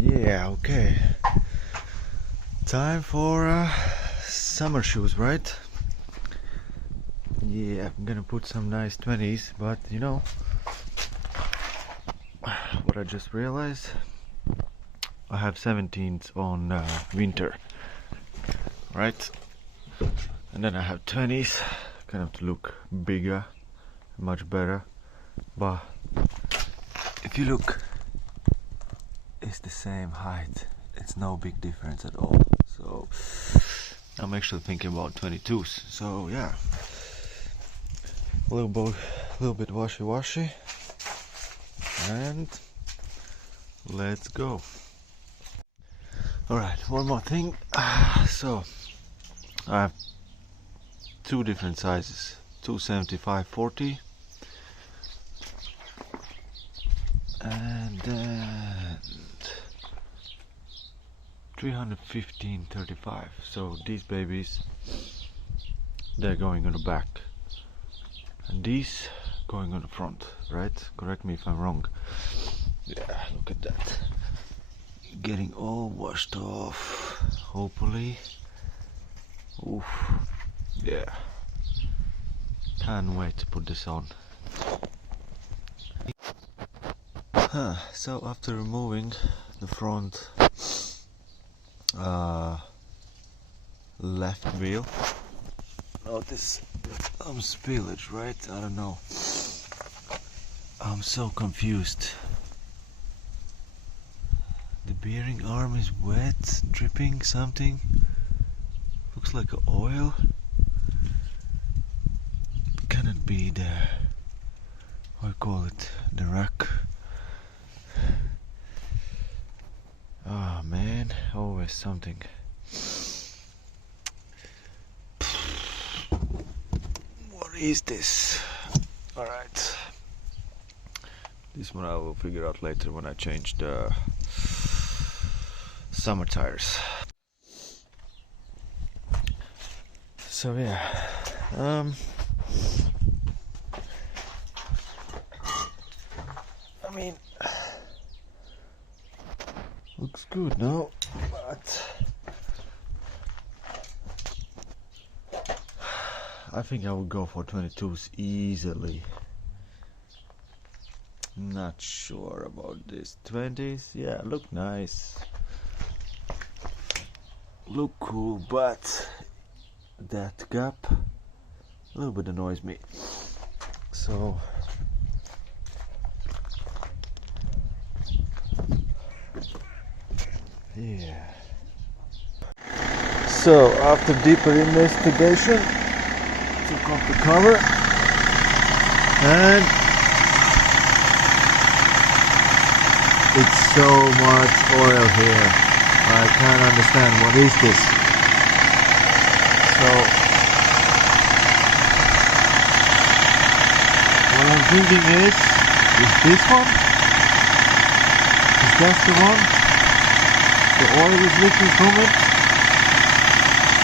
Yeah, okay. Time for summer shoes, right? Yeah, I'm gonna put some nice 20s, but you know what I just realized? I have 17s on winter, right? And then I have 20s, kind of to look bigger, much better. But if you look, it's the same height. It's no big difference at all. So I'm actually thinking about 22s. So yeah, a little bit washy, and let's go. All right, one more thing. So I have two different sizes: 275/40, and then 315/35. So these babies, they're going on the back, and these going on the front, right? Correct me if I'm wrong. Yeah, look at that. Getting all washed off, hopefully. Oof. Yeah. Can't wait to put this on. So after removing the front left wheel, notice some spillage, right? I don't know. I'm so confused. The bearing arm is wet, dripping something. Looks like oil. Can it be the, how I call it, the rack? Oh man, always something. What is this? Alright. This one I will figure out later when I change the summer tires. So yeah, I mean, looks good now, but I think I would go for 22s easily. Not sure about this. 20s, yeah, look nice, look cool, but that gap a little bit annoys me. So yeah. So after deeper investigation, took off the cover, and it's so much oil here. I can't understand what is this. So what I'm thinking is this one? Is that the one? The oil is leaking from it?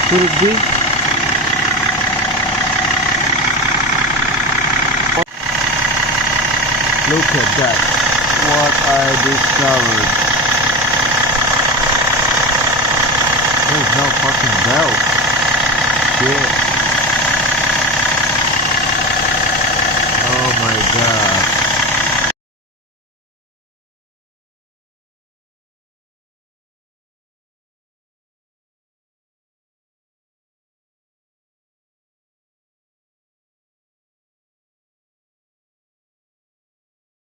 Could it be? Look at that, what I discovered. There's no fucking belt. Shit.